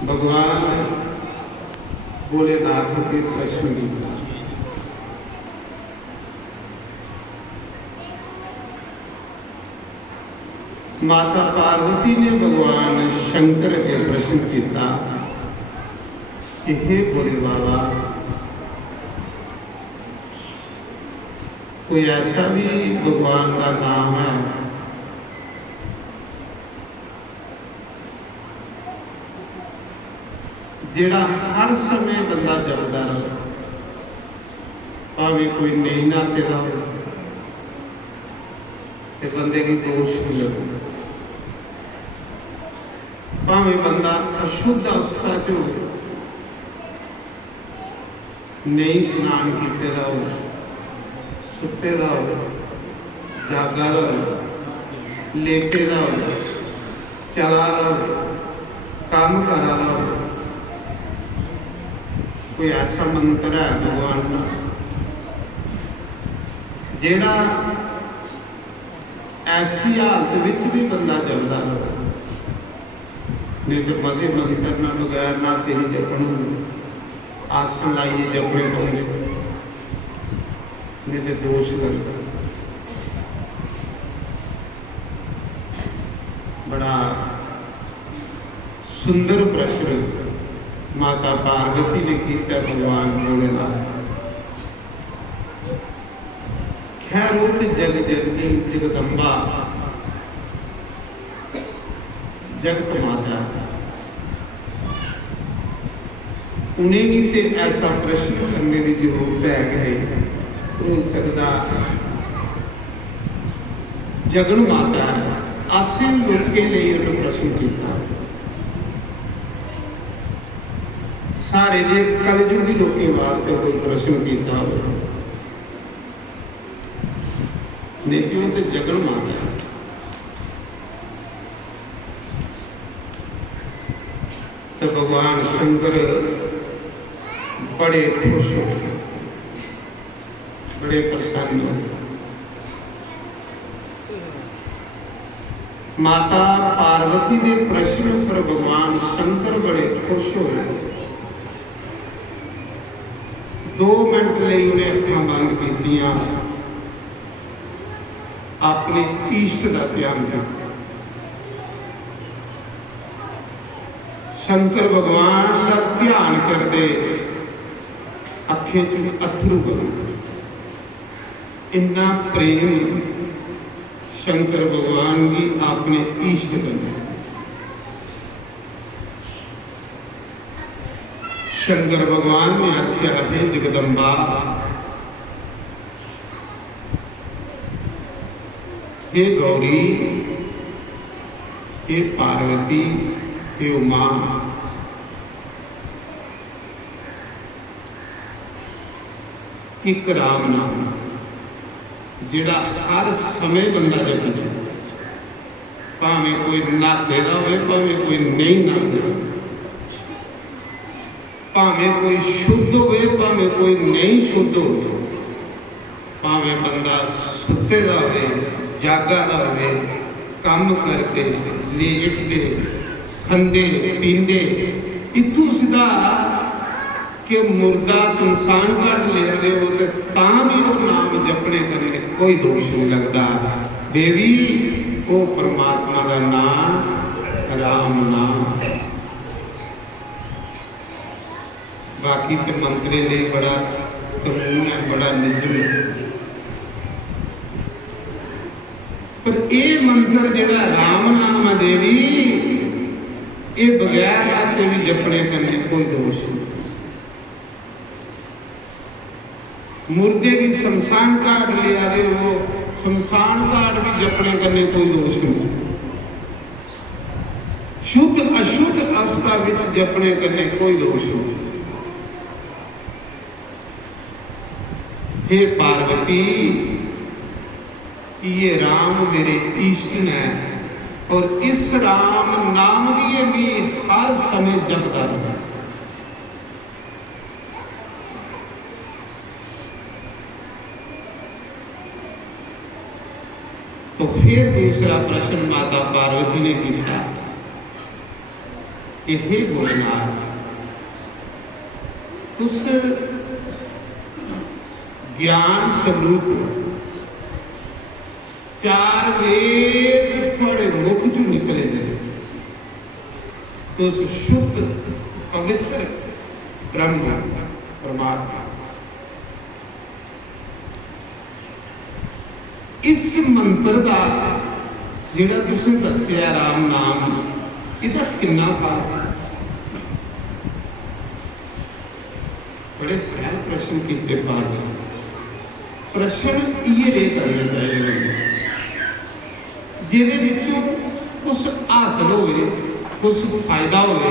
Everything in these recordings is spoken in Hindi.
भगवान भोलेनाथ के प्रश्न किया। माता पार्वती ने भगवान शंकर के प्रश्न किया कि हे भोले बाबा, कोई ऐसा भी भगवान का नाम है जेड़ा हर समय बंदा जपदा रहे, भावें कोई नहीं नाते का हो ते बंदे की दोष नहीं लगे, भावें बंदा अशुद्ध अवस्था च हो, नहीं स्नान किते दा हो, सुते दा हो, जागा दा हो, लेटे दा हो, चला दा हो, काम करा दा हो, कोई ऐसा मंत्र है भगवान का जेड़ा ऐसी हालत विच भी बंदा जपदा रहे, नहीं तो मदे मंत्र ना बगैर ना तेरी जपन आसन लाइए जपने पौंदे, नहीं तो दोष लगता। बड़ा सुंदर प्रश्न माता पार्वती ने किया भगवान भोलेनाथ। खैर उठ जग जननी जगदम्बा जगत माता, उन्हें ही ते ऐसा प्रश्न करने की जरूरत है कि नहीं हो सकता। जगन माता आसे लोग के लिए उन्हें प्रश्न किया, सारे जे कलयुगी लोगों वास्ते कोई प्रश्न किया हो नहीं तो जगन माता। तो भगवान शंकर बड़े खुश हो, बड़े प्रसन्न हो। माता पार्वती के प्रश्न पर भगवान शंकर बड़े खुश हो। 2 मिनट लिए उन्हें अखां बंद कीतियां, अपने इष्ट का ध्यान किया। शंकर भगवान का ध्यान करते अखें च अथरू बने। इन्ना प्रेम शंकर भगवान की अपने इष्ट बने। शंकर भगवान ने आख्या है जगदम्बा, हे गौरी, हे पार्वती, हे उमा, एक राम नाम जिहड़ा हर समय बंदा जपे, भावें कोई नहाते दा होवे, भावें कोई नहीं नहाते, भावें कोई शुद्ध होवे, भावें कोई नहीं शुद्ध होवे, भावें बंदा सुते दा होवे, जागा दा होवे, काम करते लेटते खांदे पींदे, इतों सीधा कि मुर्दा संसान घाट ले रहे हो तो भी वो नाम जपने करने कोई दोष नहीं लगता। देवी वो परमात्मा का नाम राम नाम। बाकी तो मंत्री ने बड़ा कानून है, बड़ा निजम है, पर ये मंत्र जेड़ा राम नाम है देवी, ये बगैर रास्ते भी जपने करने कोई दोष नहीं। मुर्दे की शमशान घाट ले आ रहे हो, शमशान घाट भी जपने करने कोई दोष नहीं। शुद्ध अशुद्ध अवस्था विच जपने करने कोई दोष नहीं। हे पार्वती, ये राम मेरे इष्ट ने और इस राम नाम लिए भी हर समय जपता रहा। तो फिर दूसरा प्रश्न माता पार्वती ने किया, कि हे भोलेनाथ तुस ज्ञान स्वरूप, चार वेद थोड़े मुख चो निकले ने, तो शुद्ध पवित्र ब्रह्म परमात्मा इस मंत्र का जिहड़ा तुसीं दस्सिया राम नाम, इहदा किन्ना काल? बड़े सहज प्रश्न किए पार। प्रश्न ये करने चाहिए जिहदे विचों कुछ हासिल होवे, कुछ फायदा होवे,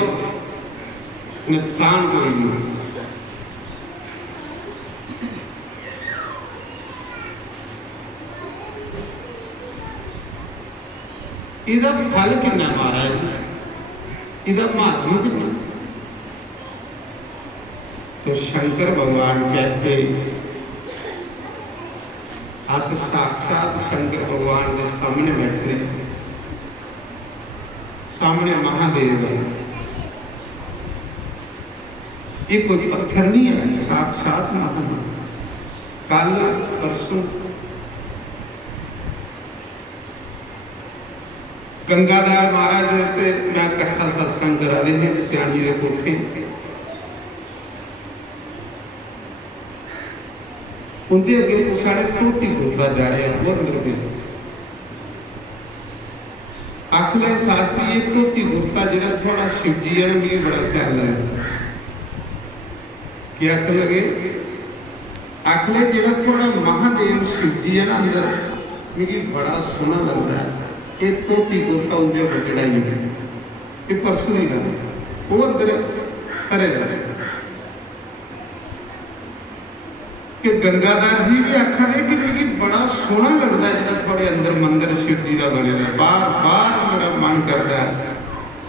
नुकसान कोई नहीं। इहदा फल कितना महाराज, इहदा महत्व कितना? तो शंकर भगवान कहते, अस साक्षात शंकर भगवान के सामने बैठे, सामने महादेव है। ये कोई पत्थर नहीं है, साक्षात महादेव। कल परसों गंगाधर महाराज ते मैं इकट्ठा सत्संग करा रहे हैं सियाणी के कोठे। उनके अगे साढ़े धोती कुर्ता जा रहा बहुत मिल गया। आखिर शास्त्री ये धोती कुर्ता जो थोड़ा शिवजी है मुझे बड़ा स्याल है। क्या आख लगे? आखिर जो थोड़ा महादेव शिवजी है ना अंदर, मुझे बड़ा सोहना लगता है। ये धोती कुर्ता उनके ऊपर चढ़ाई है, ये परसों नहीं करता वो अंदर करे जा रहे कि गंगाधर जी भी आखा रहे कि मुझे बड़ा सोहना लगता है जो थोड़े अंदर मंदिर शिव जी का बने का। बार बार मेरा मन करता है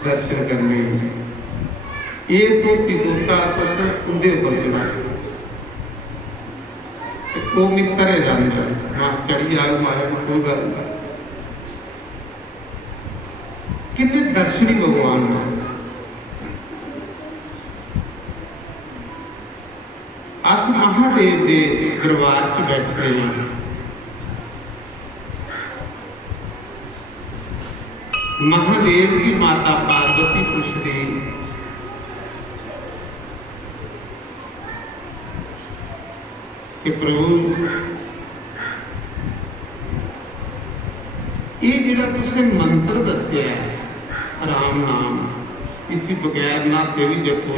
दर्शन करने। ये धोती कुर्ता तो सिर्फ उनके ऊपर चढ़ा को मित्र जाने मां चढ़ी आग मारे कोई गल कितने दर्शनी भगवान है। अस महादेव के दरबार च बैठे हैं। महादेव की माता पार्वती पूछती कि प्रभु ये जिहड़ा तुसीं मंत्र दस्सिया है राम नाम, इसी बगैर ना ते भी जपो,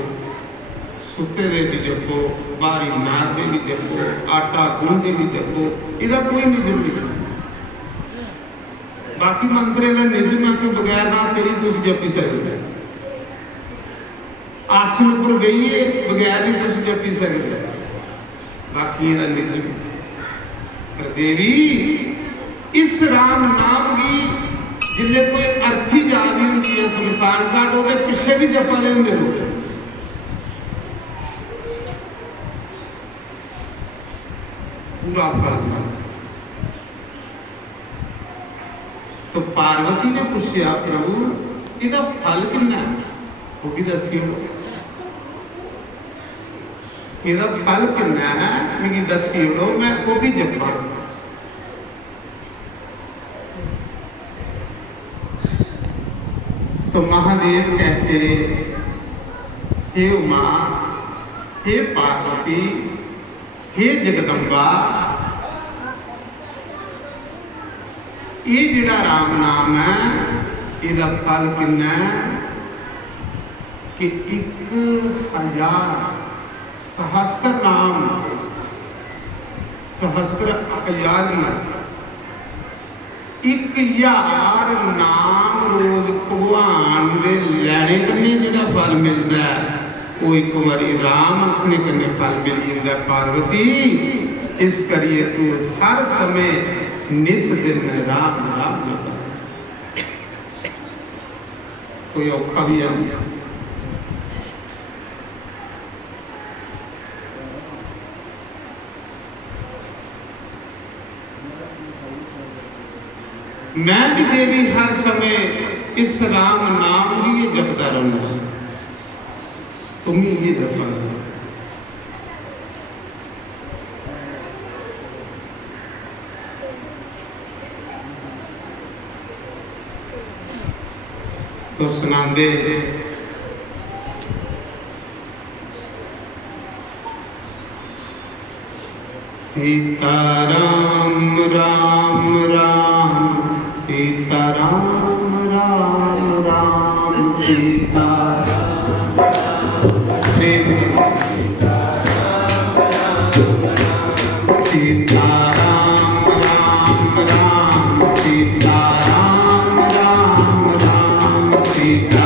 सुते दे भी जपो, बारी मार दे भी जपो, आटा गुन दे भी जपो, इहदा कोई निजम नहीं। बाकी मंत्रे का निजम के बगैर ना तेरी तुम जपी सकते। आसन पर गई है बगैर नहीं तुम जपी सकते। बाकी इहदा निजम देवी इस राम नाम की जिले कोई अर्थी जाती होंगी है शमशान घाट वो पिछे भी जपा दे होंगे लोग। पूरा फल। तो पार्वती ने पूछा प्रभु इहदा फल कितना है, वो भी दसियो। इहदा फल कितना है मुझे दसियो, मैं वो भी जपा। तो महादेव कहते हे उमा, हे पार्वती, हे जगदम्बा, ये जिहड़ा राम नाम है इहदा फल कितना कि 1000 सहस्त्र नाम, सहस्त्र अयाली 1000 नाम रोज भगवान के लैने कन्ने जिहड़ा फल मिलता है वो एक बारी राम अपने कन्ने फल मिल जाता। पार्वती इस करिए तू हर समय निस दिन राम राम जपा। कोई औखा भी है मैं भी देवी हर समय इस राम नाम लिए जपता रहूंगा। तुम ही दफा तो सुनांदे सीता राम राम राम सीता राम राम राम सीता सीता राम राम राम सीता राम राम राम सीता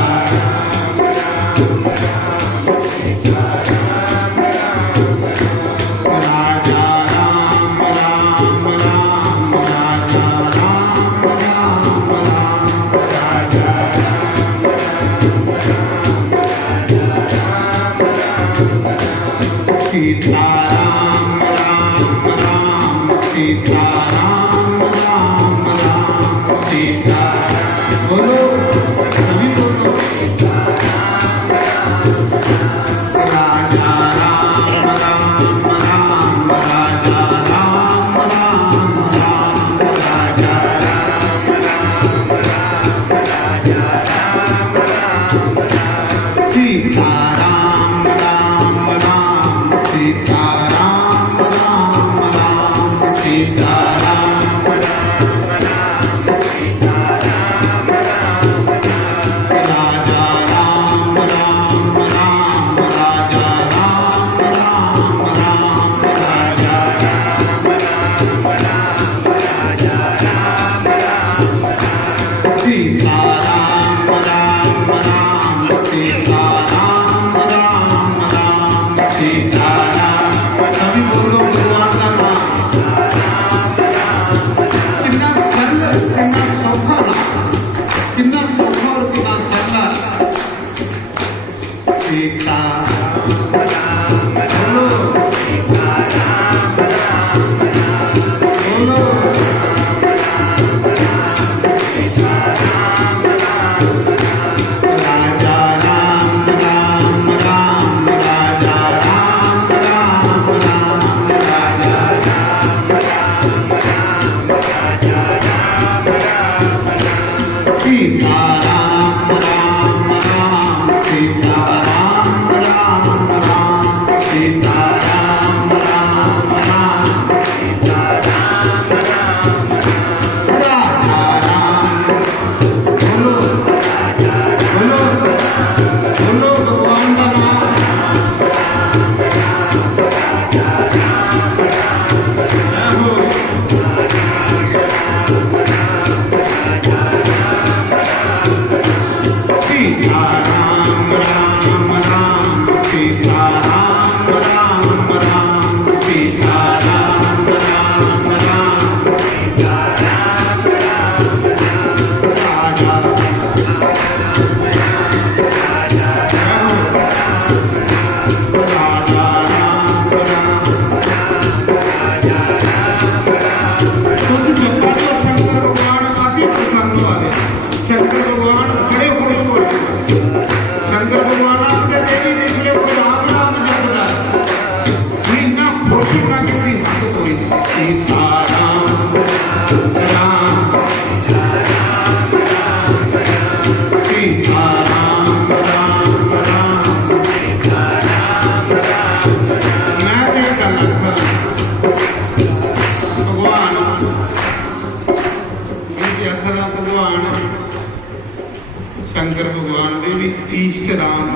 शंकर भगवान दे भी ईष्ट राम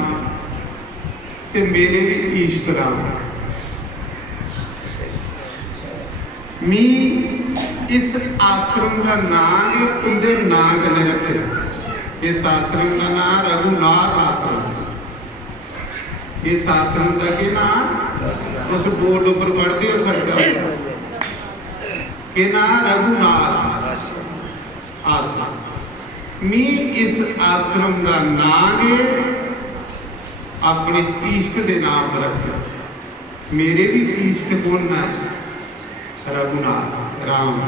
ते मेरे भी ईष्ट राम। मी इस आश्रम का नाम तुंदे नाग ने रखे। इस आश्रम का नाम रघुनाथ आश्रम। इस आश्रम का के नाम उस बोर्ड पर पढ़ दियो सरकार के नाम रघुनाथ आश्रम। मी इस आश्रम का नाम अपने ईष्ट के नाम रखे। मेरे भी ईष्ट कौन है? रघुनाथ राम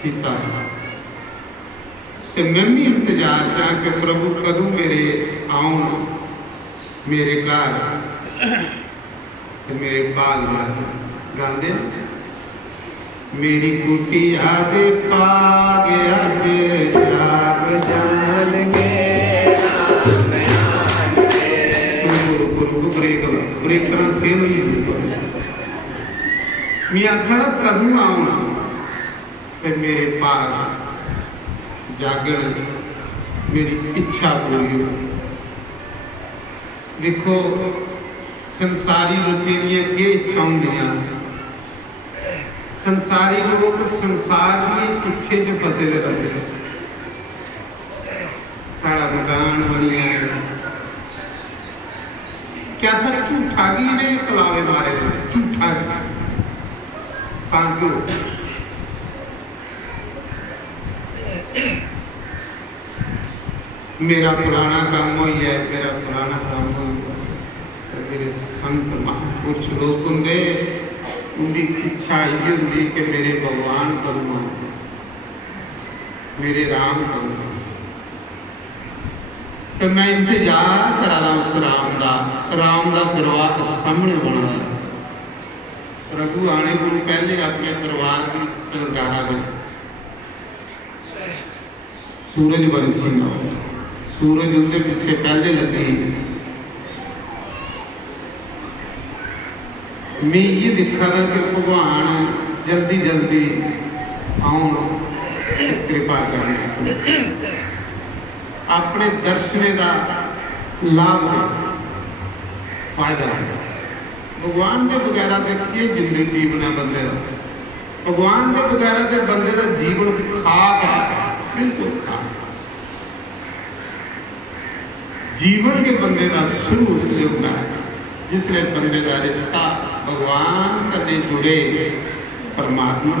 सीता। तो मैं भी इंतजार चाह कि प्रभु कदों मेरे आउन मेरे घर मेरे बाल गांदे मेरी कुटी याद पा गया जाग जान ब्रेक फेल हुई मैं आखा कदू आऊना फिर मेरे पास जागण मेरी इच्छा पूरी हो। देखो संसारी लोगों की इच्छा होंदियां, संसारी लोग संसार की इच्छे च फसे रहते। सारा मकान बनिया क्या सर झूठा की ने कलावे मारे झूठा पांचो मेरा पुराना काम हो है, मेरा पुराना काम हो मेरे संत महापुरुष लोग होंगे उनकी इच्छा ये होंगी कि मेरे भगवान करूँ मेरे राम करूँ तो मैं इंतजार करा रहा उस राम का दरबार सामने बना प्रभु आने को पहले अपने दरबार की सरकारा गई सूरज बंसी सूरज उनके पीछे पहले लगी। मैं ये देखा था कि भगवान जल्दी जल्दी आऊं कृपा करने अपने दर्शन का लाभ फायदा भगवान के बगैर की जिंदगी जीवन है बंदे का भगवान के बगैर बंदे का जीवन खाक है बिल्कुल खाक। जीवन के बंदे का शुरू उसलिए होता है जिसने बंदे का रिश्ता भगवान करने जुड़े परमात्मा